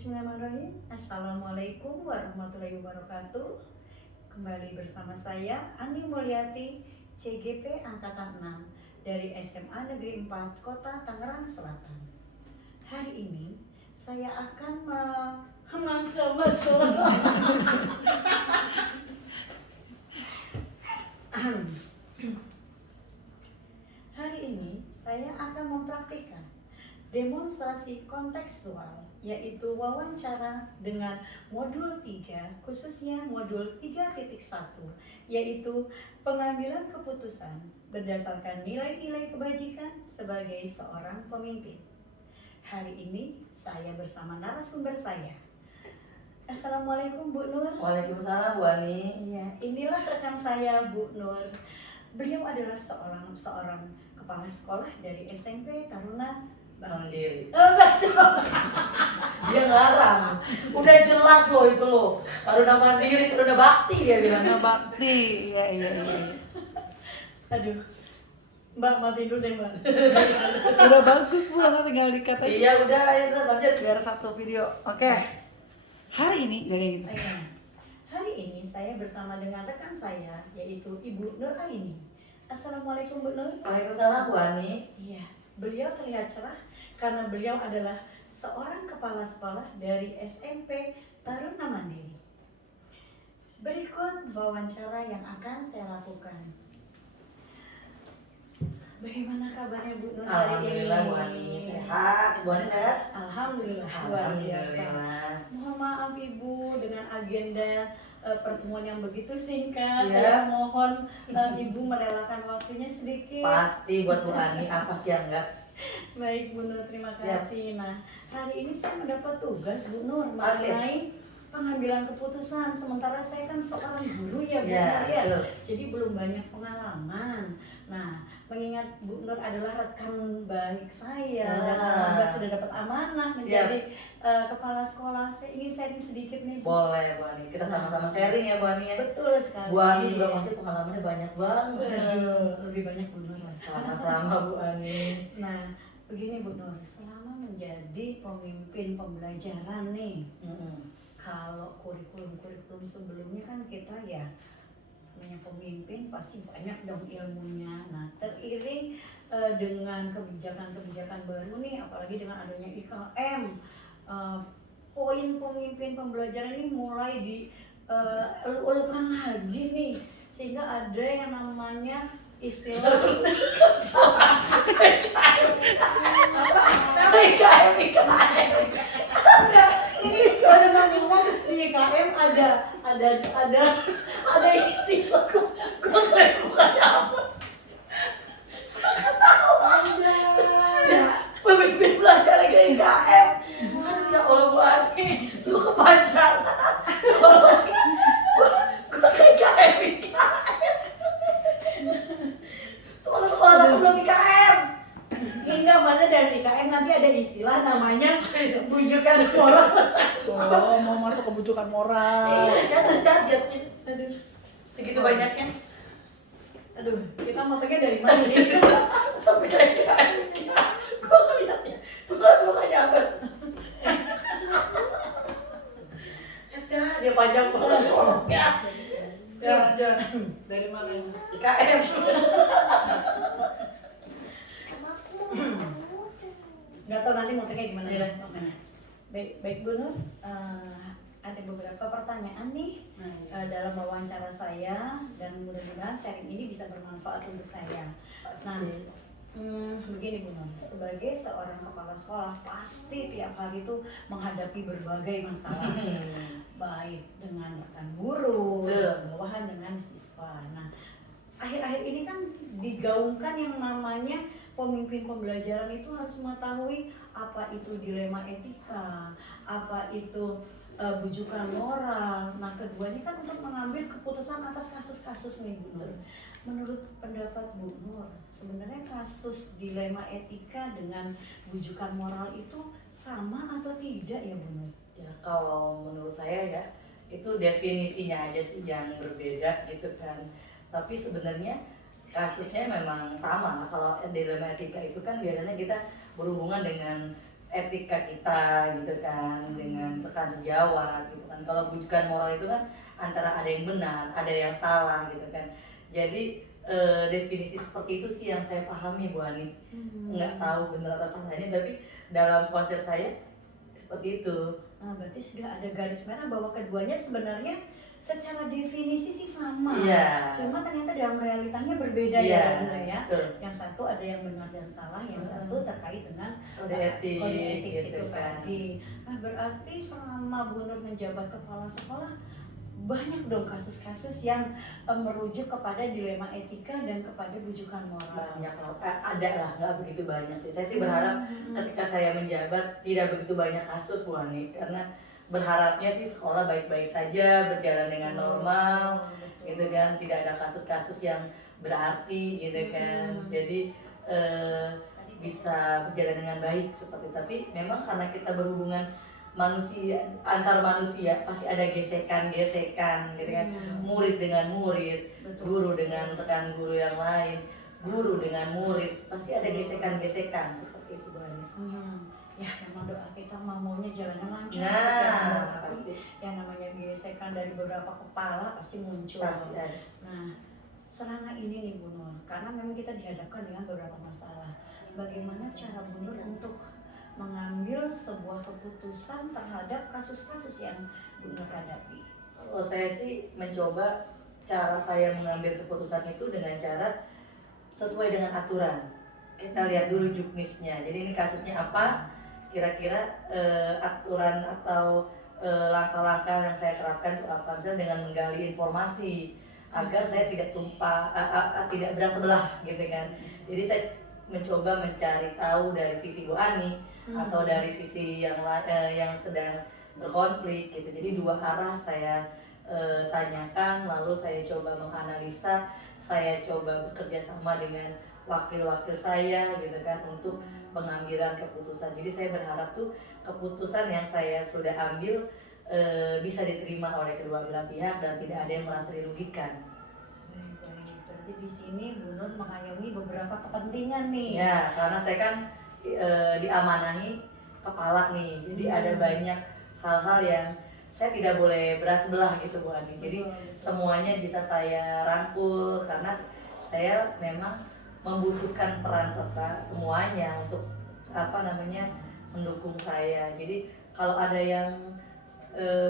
Bismillahirrahmanirrahim. Assalamualaikum warahmatullahi wabarakatuh. Kembali bersama saya Ani Mulyati, CGP Angkatan 6 dari SMA Negeri 4 Kota Tangerang Selatan. Hari ini saya akan Hari ini saya akan mempraktikkan demonstrasi kontekstual, yaitu wawancara dengan modul 3, khususnya modul 3.1, yaitu pengambilan keputusan berdasarkan nilai-nilai kebajikan sebagai seorang pemimpin. Hari ini saya bersama narasumber saya. Assalamualaikum Bu Nur. Waalaikumsalam Bu Ani. Iya, inilah rekan saya Bu Nur. Beliau adalah seorang kepala sekolah dari SMP Taruna Mandiri. Betul. Dia ngarang. Udah jelas loh itu loh. Taruna Mandiri, Taruna Bakti dia bilang. Taruna Bakti. Iya. Aduh. Mbak, maafin dulu deh Mbak. Udah bagus Bu, tinggal dikata. Iya udah, ayo terus lanjut. Biar satu video. Oke. Hari ini dari gitu. Hari ini saya bersama dengan rekan saya, yaitu Ibu Nur Aini. Assalamualaikum Bu Nur. Waalaikumsalam Bu Ani. Iya, beliau terlihat cerah karena beliau adalah seorang kepala sekolah dari SMP Taruna Mandiri. Berikut wawancara yang akan saya lakukan. Bagaimana kabarnya Bu Nur hari ini? Alhamdulillah Bu Ani sehat. Bu Ani sehat? Alhamdulillah, luar biasa. Alhamdulillah. Mohon maaf Ibu dengan agenda pertemuan yang begitu singkat. Siap. Saya mohon Ibu merelakan waktunya sedikit. Pasti buat Bu Ani, apa sih yang enggak? Baik Bu Nur, terima Siap. kasih. Nah, hari ini saya mendapat tugas Bu Nur mengenai pengambilan keputusan. Sementara saya kan seorang guru ya Bu Nur ya. betul. Jadi belum banyak pengalaman. Nah, mengingat Bu Nur adalah rekan baik saya dan alhamdulillah sudah dapat amanah menjadi kepala sekolah. Saya ingin sharing sedikit nih Bu. Boleh Bu Ani, kita sama-sama sharing ya Bu Ani ya. Betul sekali. Bu Ani juga pasti pengalamannya banyak banget. Aduh, lebih banyak Bu Nur. Sama-sama Bu Ani. Nah, begini Bu Nur, selama menjadi pemimpin pembelajaran nih, kalau kurikulum sebelumnya kan kita ya namanya pemimpin pasti banyak dong ilmunya. Nah, teriring dengan kebijakan-kebijakan baru nih, apalagi dengan adanya IKM, poin pemimpin pembelajaran ini mulai dielulukan lagi nih, sehingga ada yang namanya istilah IKM. ini ada namanya di IKM ada istilah Gue bukan apa. Pemimpin belajar ke IKM. Aduh ya Allah Bu Ani, lu kepanjangan. Gue ke IKM. Sekolah aku belum IKM. hingga masa dari IKM nanti ada istilah namanya bujukan moral. Oh, mau masuk ke bujukan moral. Jangan Aduh, segitu banyaknya. aduh, kita motongnya dari mana nih? Sampai kayak IKM. Gue ngeliatnya, gue gak nyamper. Dia panjang banget ngomongnya. Ya, Dari mana? IKM. nggak tahu nanti motongnya gimana ya. Iya. Baik Bu Nur, ada beberapa pertanyaan nih dalam wawancara saya dan mudah-mudahan sharing ini bisa bermanfaat untuk saya. Nah, begini Bu Nur, sebagai seorang kepala sekolah pasti tiap hari itu menghadapi berbagai masalah, baik dengan rekan guru, bawahan dengan siswa. Nah, akhir-akhir ini kan digaungkan yang namanya pemimpin pembelajaran itu harus mengetahui apa itu dilema etika, apa itu bujukan moral. Nah, keduanya kan untuk mengambil keputusan atas kasus-kasus nih Bu Nur. Menurut pendapat Bu Nur, sebenarnya kasus dilema etika dengan bujukan moral itu sama atau tidak ya Bu Nur? Ya kalau menurut saya ya itu definisinya aja sih yang berbeda gitu kan. Tapi sebenarnya kasusnya memang sama. Kalau dilema etika itu kan biasanya kita berhubungan dengan etika kita gitu kan, dengan rekan sejawat gitu kan. Kalau bujukan moral itu kan antara ada yang benar, ada yang salah gitu kan. Jadi definisi seperti itu sih yang saya pahami Bu Ani. Nggak tahu benar atau salahnya, tapi dalam konsep saya seperti itu. Nah, berarti sudah ada garis merah bahwa keduanya sebenarnya secara definisi sih sama. Iya. Cuma ternyata dalam realitanya berbeda Iya, ya, Bunda ya. betul. Yang satu ada yang benar dan salah, yang satu terkait dengan Kode etik, kode etik gitu itu kan. tadi. Nah, berarti selama Bu Nur menjabat kepala sekolah banyak dong kasus-kasus yang merujuk kepada dilema etika dan kepada bujukan moral. Banyak lah, ada lah, nggak begitu banyak sih. Saya sih berharap ketika saya menjabat tidak begitu banyak kasus Bu Ani, karena berharapnya sih sekolah baik-baik saja, berjalan dengan normal, gitu kan, tidak ada kasus-kasus yang berarti gitu kan. Jadi bisa berjalan dengan baik seperti, tapi memang karena kita berhubungan manusia, antar manusia pasti ada gesekan-gesekan gitu kan. Murid dengan murid, guru dengan rekan guru yang lain, guru dengan murid, pasti ada gesekan-gesekan seperti itu Bu Ani. Ya memang doa kita maunya jalannya lancar. Nah, tapi pasti. yang namanya gesekan dari beberapa kepala pasti muncul. Pasti ada. Nah, selama ini nih Bu Nur, karena memang kita dihadapkan dengan beberapa masalah. Bagaimana cara Bu Nur untuk mengambil sebuah keputusan terhadap kasus-kasus yang Bu Nur hadapi? Kalau saya sih mencoba cara saya mengambil keputusan itu dengan cara sesuai dengan aturan. Kita lihat dulu juknisnya. Jadi ini kasusnya apa? Kira-kira aturan atau langkah-langkah yang saya terapkan itu apa? Misalnya dengan menggali informasi agar saya tidak tumpah, tidak berat sebelah gitu kan. Jadi saya mencoba mencari tahu dari sisi Bu Ani atau dari sisi yang sedang berkonflik gitu. Jadi dua arah saya tanyakan, lalu saya coba menganalisa, saya coba bekerja sama dengan wakil-wakil saya gitu kan untuk pengambilan keputusan. Jadi saya berharap tuh keputusan yang saya sudah ambil bisa diterima oleh kedua belah pihak dan tidak ada yang merasa dirugikan. Baik. Berarti di sini Bu Nur mengayomi beberapa kepentingan nih. Ya, karena saya kan diamanahi kepala nih, jadi ada banyak hal-hal yang saya tidak boleh berat sebelah gitu Bu Ani. Jadi semuanya bisa saya rangkul karena saya memang membutuhkan peran serta semuanya untuk mendukung saya. Jadi kalau ada yang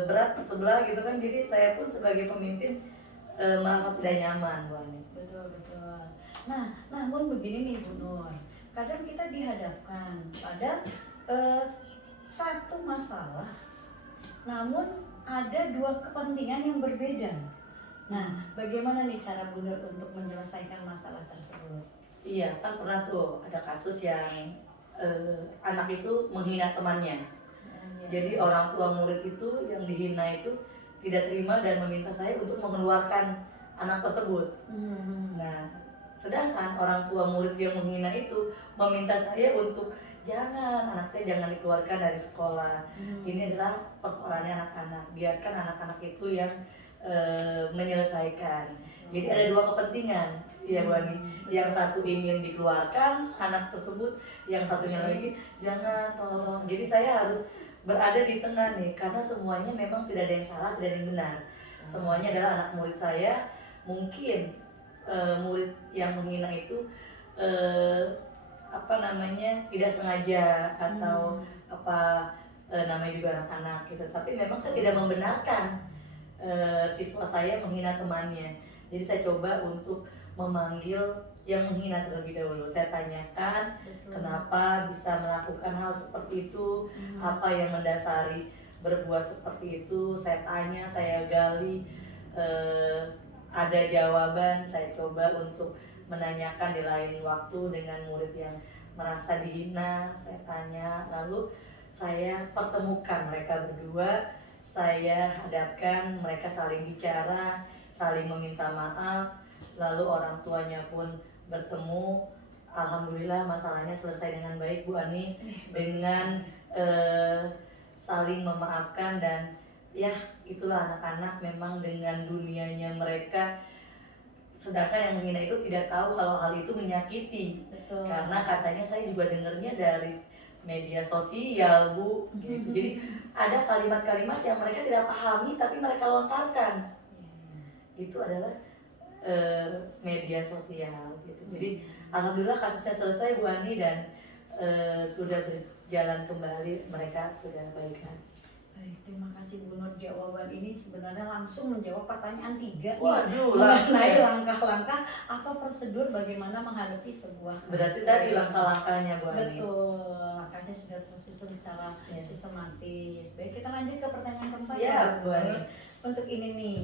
berat sebelah gitu kan, jadi saya pun sebagai pemimpin merasa tidak nyaman Bu Ani. Betul. Nah, namun begini nih Bu Nur, kadang kita dihadapkan pada satu masalah, namun ada dua kepentingan yang berbeda. Nah, bagaimana nih cara Bu Nur untuk menyelesaikan masalah tersebut? Iya, kan pernah tuh ada kasus yang anak itu menghina temannya. Jadi orang tua murid itu yang dihina itu tidak terima dan meminta saya untuk mengeluarkan anak tersebut. Nah, sedangkan orang tua murid yang menghina itu meminta saya untuk jangan, anak saya jangan dikeluarkan dari sekolah. Ini adalah persoalannya anak-anak, biarkan anak-anak itu yang menyelesaikan. Jadi ada dua kepentingan, ya Bu Ani. Yang satu ingin dikeluarkan anak tersebut, yang satunya lagi jangan, tolong. Jadi saya harus berada di tengah nih, karena semuanya memang tidak ada yang salah, tidak ada yang benar. Semuanya adalah anak murid saya. Mungkin murid yang menghina itu tidak sengaja atau namanya juga anak-anak gitu. Tapi memang saya tidak membenarkan siswa saya menghina temannya. Jadi saya coba untuk memanggil yang menghina terlebih dahulu. Saya tanyakan kenapa bisa melakukan hal seperti itu, apa yang mendasari berbuat seperti itu. Saya tanya, saya gali, ada jawaban. Saya coba untuk menanyakan di lain waktu dengan murid yang merasa dihina. Saya tanya, lalu saya pertemukan mereka berdua. Saya hadapkan, mereka saling bicara, saling meminta maaf, lalu orang tuanya pun bertemu. Alhamdulillah masalahnya selesai dengan baik Bu Ani, dengan saling memaafkan. Dan ya itulah anak-anak memang dengan dunianya mereka, sedangkan yang menghina itu tidak tahu kalau hal itu menyakiti. Betul. Karena katanya saya juga dengarnya dari media sosial Bu gitu. Jadi ada kalimat-kalimat yang mereka tidak pahami tapi mereka lontarkan. Itu adalah media sosial gitu. Jadi alhamdulillah kasusnya selesai Bu Ani dan sudah berjalan kembali, mereka sudah baikan. Baik, terima kasih Bu Nur. Jawaban ini sebenarnya langsung menjawab pertanyaan 3 nih. Waduh, langsung mengenai ya. langkah-langkah atau prosedur bagaimana menghadapi sebuah Berarti kasus. tadi langkah-langkahnya Bu Ani. Betul, langkahnya sudah tersusun secara Ya. sistematis. Baik, kita lanjut ke pertanyaan keempat Siap, ya, Bu Ani. Untuk ini nih,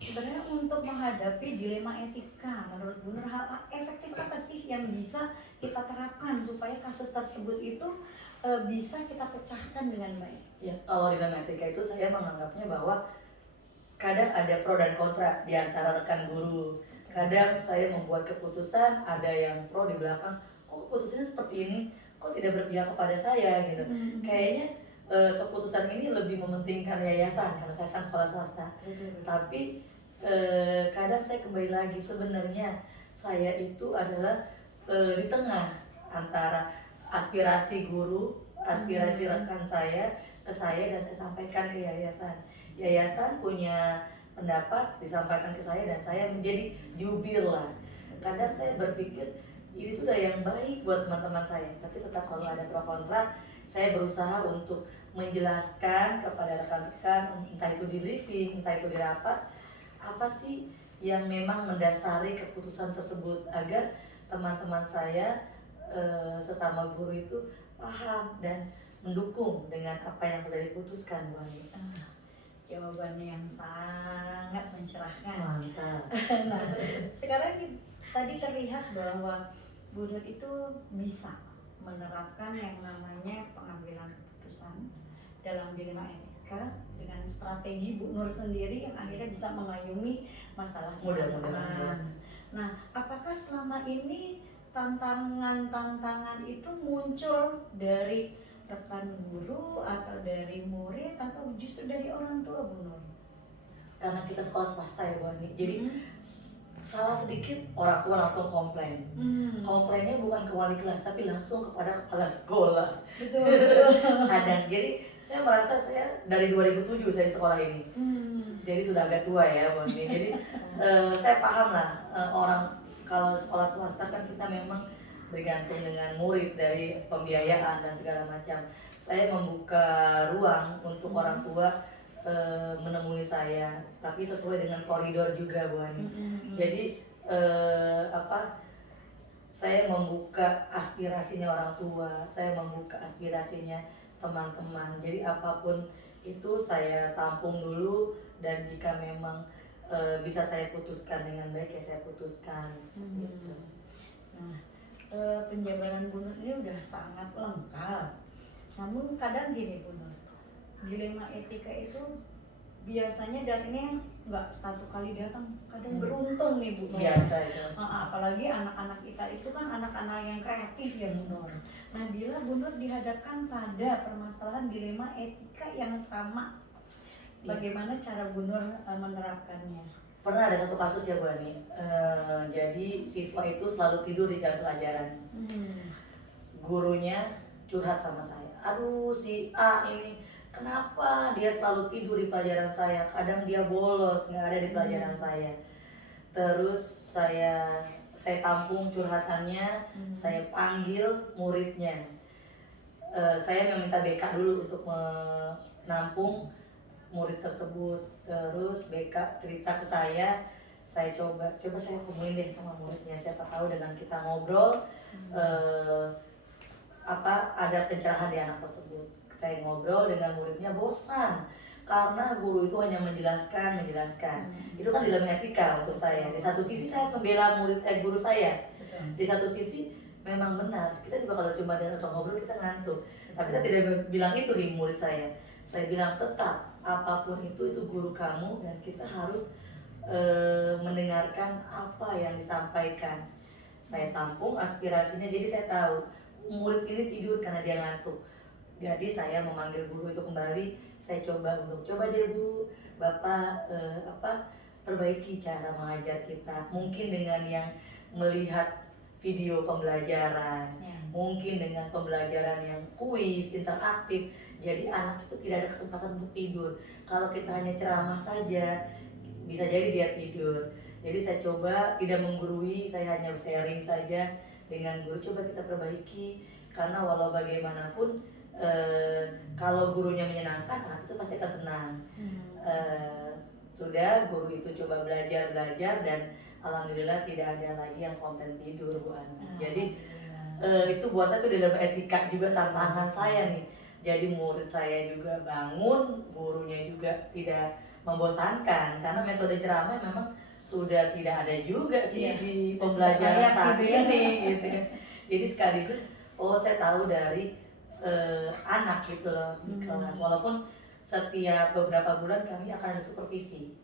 sebenarnya untuk menghadapi dilema etika, menurut Bu Nur, hal efektif apa sih yang bisa kita terapkan supaya kasus tersebut itu bisa kita pecahkan dengan baik? Ya, kalau di dalam etika itu saya menganggapnya bahwa kadang ada pro dan kontra di antara rekan guru. Kadang saya membuat keputusan, ada yang pro di belakang, kok keputusannya seperti ini, kok tidak berpihak kepada saya gitu. Kayaknya keputusan ini lebih mementingkan yayasan karena saya kan sekolah swasta. Tapi kadang saya kembali lagi, sebenarnya saya itu adalah di tengah antara aspirasi guru, aspirasi rekan saya ke saya dan saya sampaikan ke yayasan. Yayasan punya pendapat disampaikan ke saya dan saya menjadi jubir lah. Kadang saya berpikir ini tuh udah yang baik buat teman-teman saya, tapi tetap kalau ada pro kontra, saya berusaha untuk menjelaskan kepada rekan-rekan, entah itu di briefing, entah itu di rapat, apa sih yang memang mendasari keputusan tersebut agar teman-teman saya sesama guru itu paham dan mendukung dengan apa yang sudah diputuskan Bu Ani. Jawabannya yang sangat mencerahkan. Mantap. Nah, sekarang tadi terlihat bahwa Bu Nur itu bisa menerapkan yang namanya pengambilan keputusan dalam dilema etika dengan strategi Bu Nur sendiri yang akhirnya bisa mengayomi masalah Mudah-mudahan. Nah, apakah selama ini tantangan-tantangan itu muncul dari rekan guru atau dari murid atau justru dari orang tua Bu Nur? Karena kita sekolah swasta ya Bu Ani, jadi salah sedikit orang tua langsung komplain. Komplainnya bukan ke wali kelas tapi langsung kepada kepala sekolah. Betul. Kadang, jadi saya merasa saya dari 2007 saya di sekolah ini, jadi sudah agak tua ya Bu Ani. Jadi saya paham lah orang kalau sekolah swasta kan kita memang bergantung dengan murid dari pembiayaan dan segala macam. Saya membuka ruang untuk orang tua menemui saya, tapi sesuai dengan koridor juga Bu Ani. Jadi saya membuka aspirasinya orang tua, saya membuka aspirasinya teman-teman. Jadi apapun itu saya tampung dulu dan jika memang bisa saya putuskan dengan baik ya saya putuskan seperti itu. Nah, penjabaran Bu Nur ini udah sangat lengkap. Namun kadang gini Bu Nur, dilema etika itu biasanya datangnya nggak satu kali datang, kadang beruntung nih Bu Nur. Biasa itu. Apalagi anak-anak kita itu kan anak-anak yang kreatif ya Bu Nur. Nah, bila Bu Nur dihadapkan pada permasalahan dilema etika yang sama, bagaimana cara Bu Nur menerapkannya? Pernah ada satu kasus ya Bu Ani, jadi siswa itu selalu tidur di jam pelajaran. Gurunya curhat sama saya, aduh si A ini kenapa dia selalu tidur di pelajaran saya, kadang dia bolos nggak ada di pelajaran saya. Terus saya tampung curhatannya, saya panggil muridnya, saya meminta BK dulu untuk menampung murid tersebut. Terus BK cerita ke saya coba saya temuin deh sama muridnya, siapa tahu dengan kita ngobrol ada pencerahan di anak tersebut. Saya ngobrol dengan muridnya, bosan karena guru itu hanya menjelaskan. Itu kan dilema etika untuk saya. Di satu sisi saya membela guru saya, di satu sisi memang benar kita juga kalau cuma dengan ngobrol kita ngantuk, tapi saya tidak bilang itu di murid saya. Saya bilang tetap apapun itu guru kamu dan kita harus mendengarkan apa yang disampaikan. Saya tampung aspirasinya, jadi saya tahu murid ini tidur karena dia ngantuk. Jadi saya memanggil guru itu kembali, saya coba deh Bu, Bapak perbaiki cara mengajar kita. Mungkin dengan yang melihat video pembelajaran, Mungkin dengan pembelajaran yang kuis, interaktif, jadi anak itu tidak ada kesempatan untuk tidur. Kalau kita hanya ceramah saja, bisa jadi dia tidur. Jadi saya coba tidak menggurui, saya hanya sharing saja dengan guru. Coba kita perbaiki, karena walau bagaimanapun kalau gurunya menyenangkan, anak itu pasti akan senang. Sudah guru itu coba belajar dan alhamdulillah tidak ada lagi yang komplain tidur, Bu Ani. Jadi itu buat saya itu dalam etika juga tantangan saya nih. Jadi murid saya juga bangun, gurunya juga tidak membosankan, karena metode ceramah memang sudah tidak ada juga sih di pembelajaran saat ini gitu. Jadi sekaligus saya tahu dari anak gitu loh di kelas, walaupun setiap beberapa bulan kami akan ada supervisi.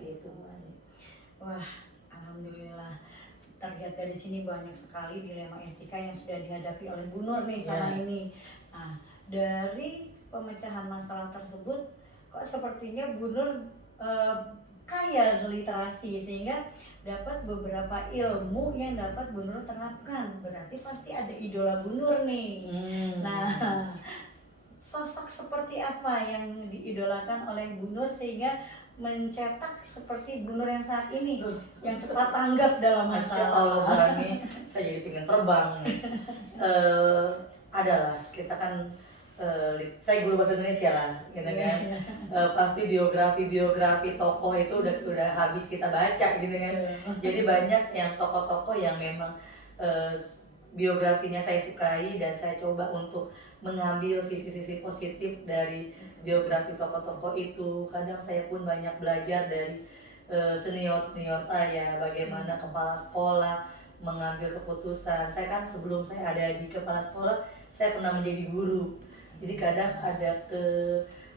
Itu. Wah, alhamdulillah. Terlihat dari sini banyak sekali dilema etika yang sudah dihadapi oleh Bu Nur nih saat ini. Nah, dari pemecahan masalah tersebut, kok sepertinya Bu Nur kaya literasi sehingga dapat beberapa ilmu yang dapat Bu Nur terapkan. Berarti pasti ada idola Bu Nur nih. Nah, sosok seperti apa yang diidolakan oleh Bu Nur sehingga mencetak seperti Bu Nur yang saat ini, yang cepat tanggap dalam Masya masalah? Allah, Bu Ani, saya jadi pengen terbang. Adalah kita kan saya guru bahasa Indonesia lah, gitu kan. Pasti biografi tokoh itu udah habis kita baca, gitu kan. Jadi banyak yang tokoh-tokoh yang memang biografinya saya sukai, dan saya coba untuk mengambil sisi-sisi positif dari biografi tokoh-tokoh itu. Kadang saya pun banyak belajar dari senior-senior saya, bagaimana kepala sekolah mengambil keputusan. Saya kan sebelum saya ada di kepala sekolah, saya pernah menjadi guru. Jadi kadang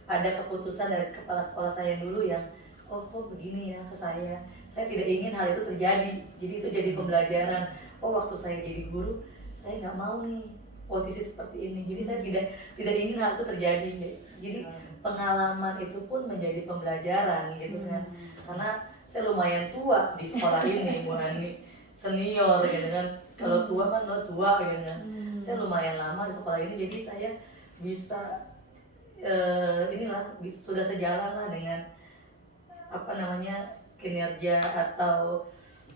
ada keputusan dari kepala sekolah saya dulu yang kok begini ya ke saya. Saya tidak ingin hal itu terjadi. Jadi itu jadi pembelajaran. Waktu saya jadi guru, saya nggak mau nih posisi seperti ini. Jadi saya tidak ingin hal itu terjadi. Jadi pengalaman itu pun menjadi pembelajaran gitu kan. Karena saya lumayan tua di sekolah ini, Bu Ani, senior gitu kan. Kalau tua kan lo tua gitu kan. Saya lumayan lama di sekolah ini, jadi saya bisa sudah sejalan lah dengan kinerja atau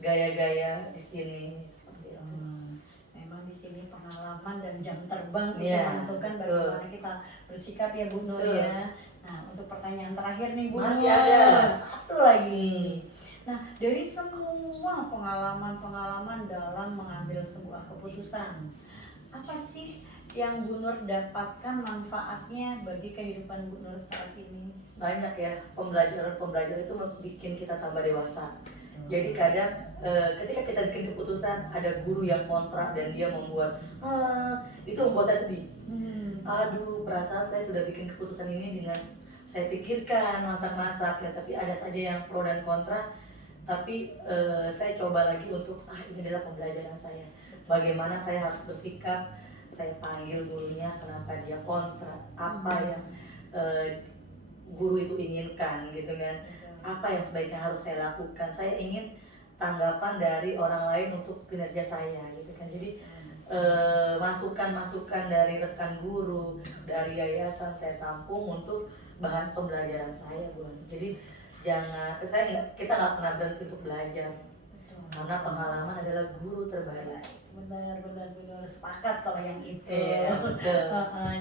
gaya-gaya di sini seperti itu. Memang di sini pengalaman dan jam terbang itu menentukan bagaimana kita bersikap ya Bu Nur ya. Nah, untuk pertanyaan terakhir nih Bu Nur, masih ada satu lagi. Nah, dari semua pengalaman dalam mengambil sebuah keputusan, apa sih yang Bu Nur dapatkan manfaatnya bagi kehidupan Bu Nur saat ini? Banyak ya, pembelajaran itu bikin kita tambah dewasa. Jadi kadang ketika kita bikin keputusan, ada guru yang kontra dan dia membuat itu membuat saya sedih. Aduh, perasaan saya sudah bikin keputusan ini dengan saya pikirkan masak-masak ya, tapi ada saja yang pro dan kontra. Tapi saya coba lagi untuk ini adalah pembelajaran saya. Bagaimana saya harus bersikap. Saya panggil gurunya, kenapa dia kontra, apa yang guru itu inginkan gitu kan, apa yang sebaiknya harus saya lakukan. Saya ingin tanggapan dari orang lain untuk kinerja saya gitu kan. Jadi masukan-masukan dari rekan guru, dari yayasan saya tampung untuk bahan pembelajaran saya, Bu. Jadi kita nggak pernah berhenti untuk belajar. Karena pengalaman adalah guru terbaik. Benar sepakat kalau yang itu.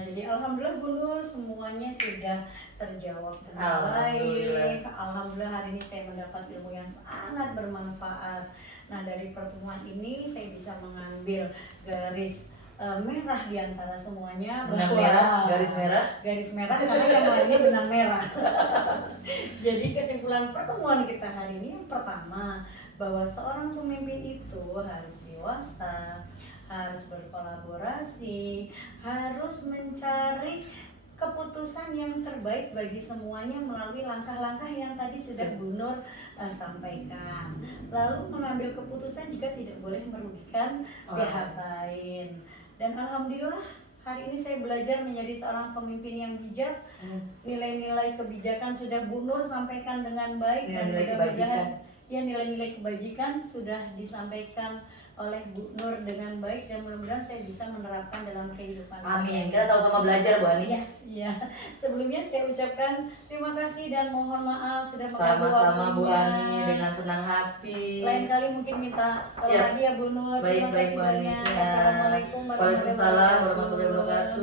Jadi alhamdulillah Bu Nur semuanya sudah terjawab dengan baik. Alhamdulillah hari ini saya mendapat ilmu yang sangat bermanfaat. Nah, dari pertemuan ini saya bisa mengambil garis merah di antara semuanya. Garis merah karena yang lainnya benang merah. Jadi kesimpulan pertemuan kita hari ini yang pertama, bahwa seorang pemimpin itu harus dewasa, harus berkolaborasi, harus mencari keputusan yang terbaik bagi semuanya melalui langkah-langkah yang tadi sudah Bu Nur sampaikan. Lalu mengambil keputusan juga tidak boleh merugikan pihak lain. Dan alhamdulillah hari ini saya belajar menjadi seorang pemimpin yang bijak. Nilai-nilai kebijakan sudah Bu Nur sampaikan dengan baik, dan mudah-mudahan nilai-nilai kebajikan sudah disampaikan oleh Bu Nur dengan baik, dan mudah-mudahan saya bisa menerapkan dalam kehidupan Amin. saya. Kita sama-sama belajar Bu Ani. Iya, iya. Sebelumnya saya ucapkan terima kasih dan mohon maaf sudah mengganggu Sama-sama Bu waktunya. Ani dengan senang hati. Lain kali mungkin minta tolong Siap. lagi ya Bu Nur. Terima Baik kasih Bu Ani. banyak. Ya. Assalamualaikum Waalaikumsalam warahmatullahi wabarakatuh.